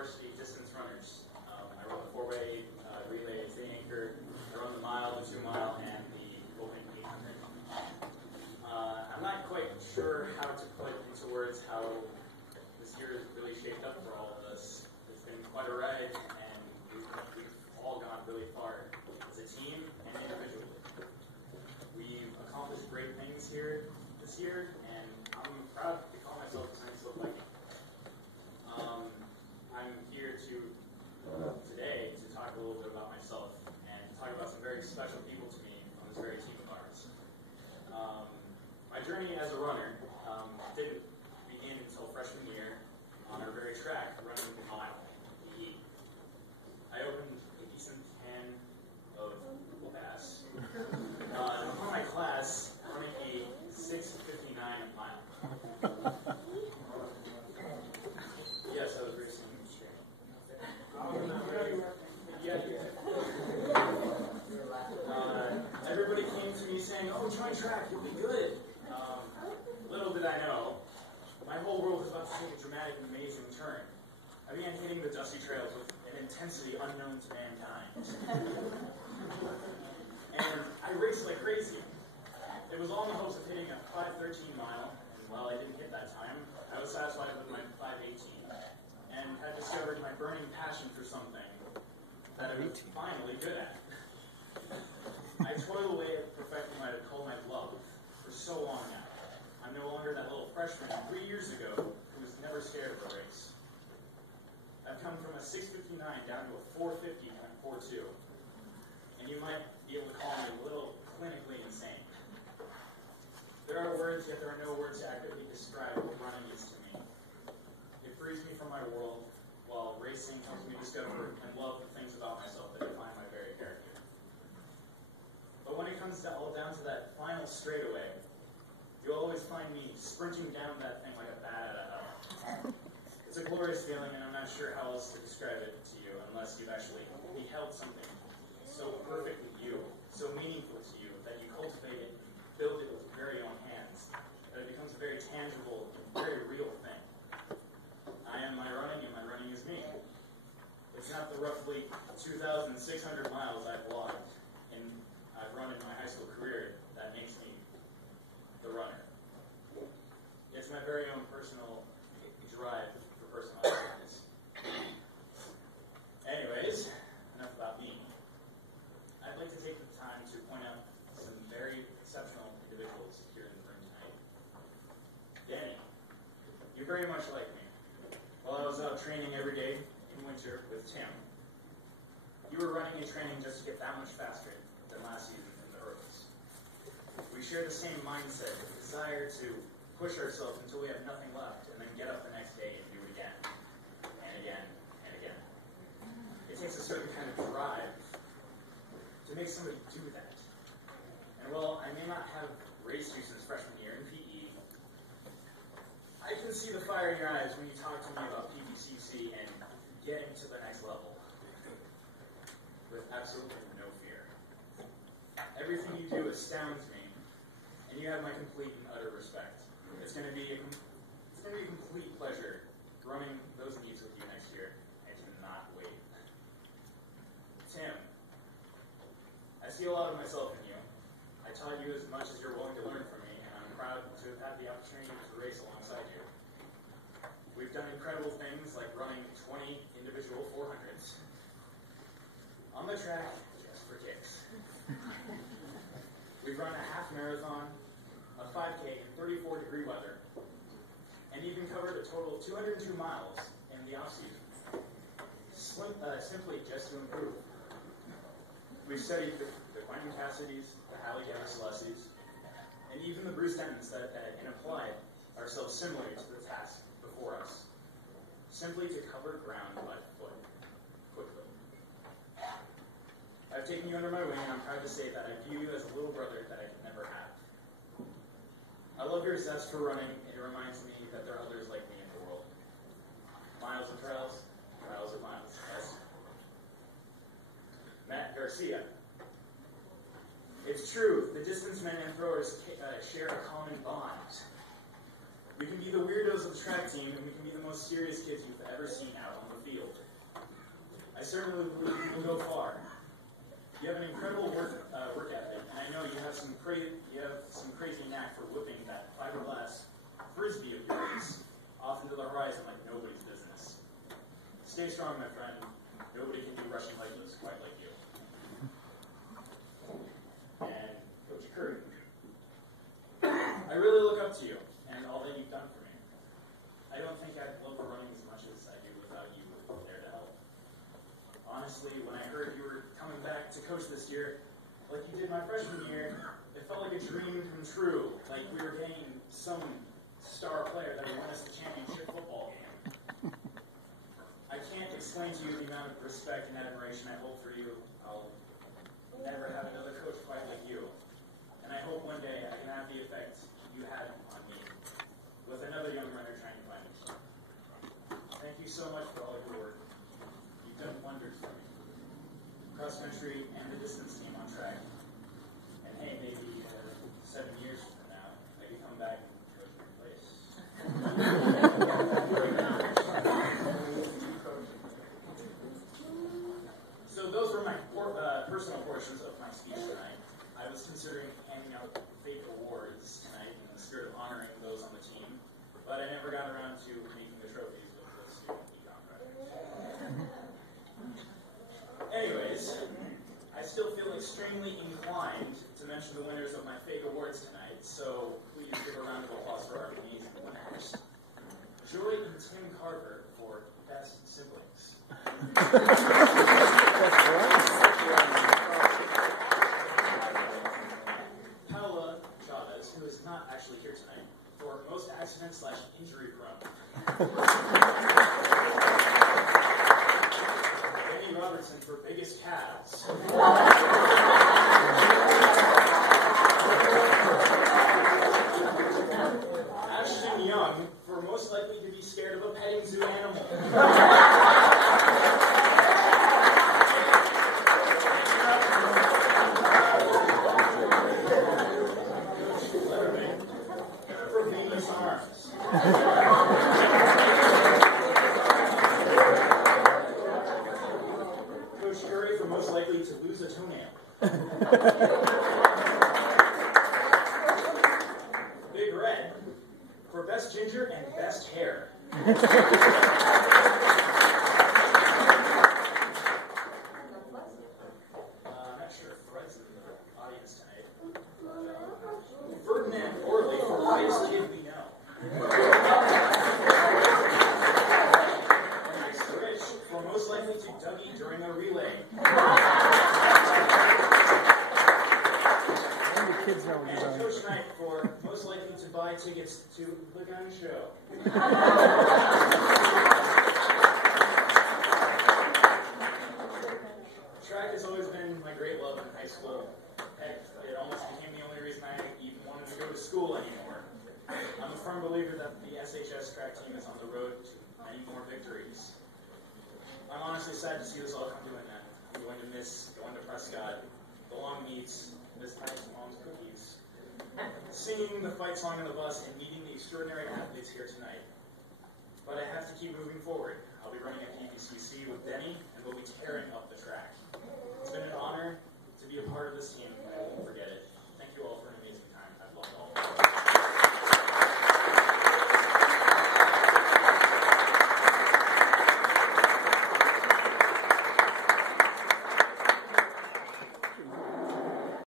varsity distance runners. I run the 4x8 relay at St. Anchor. I run the mile, the 2 mile, and the open 800. I'm not quite sure how to put into words how this year has really shaped up for all of us. It's been quite a ride, and we've all gone really far as a team and individually. We've accomplished great things here this year, and I'm proud to call myself a Sunnyslope Viking. I'm here today to talk a little bit about myself and talk about some very special people to me on this very team of ours. My journey as a runner didn't begin until freshman year on our very track, running the mile, PE. I opened a decent can of gas on my class running a 6:59 mile. Yes, I was racing. Everybody came to me saying, "Oh, join track, you'll be good." Little did I know, my whole world was about to take a dramatic and amazing turn. I began hitting the dusty trails with an intensity unknown to mankind. And I raced like crazy. It was all in the hopes of hitting a 5:13 mile, and while I didn't hit that time, I was satisfied with my 5:18, and had discovered my burning passion for something that I was finally good at. I toiled away at perfecting what I would call my love for so long now. I'm no longer that little freshman 3 years ago who was never scared of a race. I've come from a 6:59 down to a 4:50.42, and you might be able to call me a little clinically insane. There are words, yet there are no words to accurately describe what running is to me. It frees me from my world, while racing helps me discover and love the things about myself that define my very character. But when it comes all down to that final straightaway, you'll always find me sprinting down that thing like a bat out of hell. It's a glorious feeling, and I'm not sure how else to describe it to you unless you've actually beheld something so perfectly you, so meaningful to you, that you cultivate it and build it with your very own hands, that it becomes a very tangible and very real thing. I am my running, and my running is me. It's not the roughly 2,600 miles I've logged and I've run in my high school career that makes me the runner. It's my very own personal drive for personal happiness. Anyways, enough about me. I'd like to take the time to point out some very exceptional individuals here in the room tonight. Danny, you're very much like me. While I was out training every day in winter with Tim, you were running and training just to get that much faster than last season in the hurdles. We share the same mindset, the desire to push ourselves until we have nothing left, and then get up the next day and do it again, and again, and again. It takes a certain kind of drive to make somebody do that. And while I may not have raced you since freshman year in PE, I can see the fire in your eyes when you talk to me about PBCC and getting to the next level with absolutely no fear. Everything you do astounds me, and you have my complete and utter respect. It's going to be a complete pleasure running those meets with you next year. I cannot wait. Tim, I see a lot of myself in you. I taught you as much as you're willing to learn from me, and I'm proud to have had the opportunity to race alongside you. We've done incredible things like running 20 individual 400s on the track just for kicks. We've run a half marathon, a 5K in 34-degree weather, and even covered a total of 202 miles in the off-season, simply just to improve. We've studied the Quentin Cassidys, the Hallie Gebrselassie, and even the Bruce Dentons and applied ourselves similarly to the task before us, simply to cover ground by foot, quickly. I've taken you under my wing, and I'm proud to say that I view you as a little brother that I could never have. I love your zest for running, and it reminds me that there are others like me in the world. Miles of trails, trials of miles, yes? Matt Garcia. It's true, the distance men and throwers share a common bond. We can be the weirdos of the track team, and we can be the most serious kids you've ever seen out on the field. I certainly will go far. You have an incredible work ethic, and I know you have some crazy knack for whipping that fiberglass frisbee of yours off into the horizon like nobody's business. Stay strong, my friend. Nobody can do rushing like this quite like you. And Coach Curry, I really look up to you and all that you've done for me. I don't think I'd love running as much as I do without you there to help. Honestly, when I heard you were coming back to coach this year, like you did my freshman year, it felt like a dream come true. Like we were getting some star player that would win us the championship football game. I can't explain to you the amount of respect and admiration I hold for you. I'll never have another coach quite like you. And I hope one day I can have the effect you had on me with another young runner trying to find me. Thank you so much for all of your work. You've done wonders for me. Cross country and the distance team on track. And hey, maybe 7 years from now, maybe come back and coach your place. So those were my personal portions of my speech tonight. I was considering handing out fake awards tonight in the spirit of honoring those on the team, but I never got around to making the trophies with the student econ project. Anyways, I still feel extremely inclined to mention the winners of my fake awards tonight, so please give a round of applause for our amazing winners. Joy and Tim Carver for Best Siblings. Paola Chavez, who is not actually here tonight, for Most Accident/Injury Prone. Benny Robertson for Biggest Calves. Ashton Young for Most Likely to be Scared of a Petting Zoo Animal. For Venus Arms. Coach Curry for Most Likely to Lose a Toenail. Big Red for Best Ginger and Best Hair. I'm not sure if Fred's in the audience tonight. Ferdinand Orley for Highest Kid We Know. Max Rich for Most Likely to Dougie during a relay. And Coach Knight for Most Likely to Buy Tickets to the Gun Show. Track has always been my great love in high school. Heck, it almost became the only reason I even wanted to go to school anymore. I'm a firm believer that the SHS track team is on the road to many more victories. I'm honestly sad to see this all come to an end. I'm going to miss going to Prescott, the long meets, Miss Ty's mom's cookies, singing the fight song on the bus, and meeting the extraordinary athletes here tonight. But I have to keep moving forward. I'll be running at PVCC with Denny, and we'll be tearing up the track.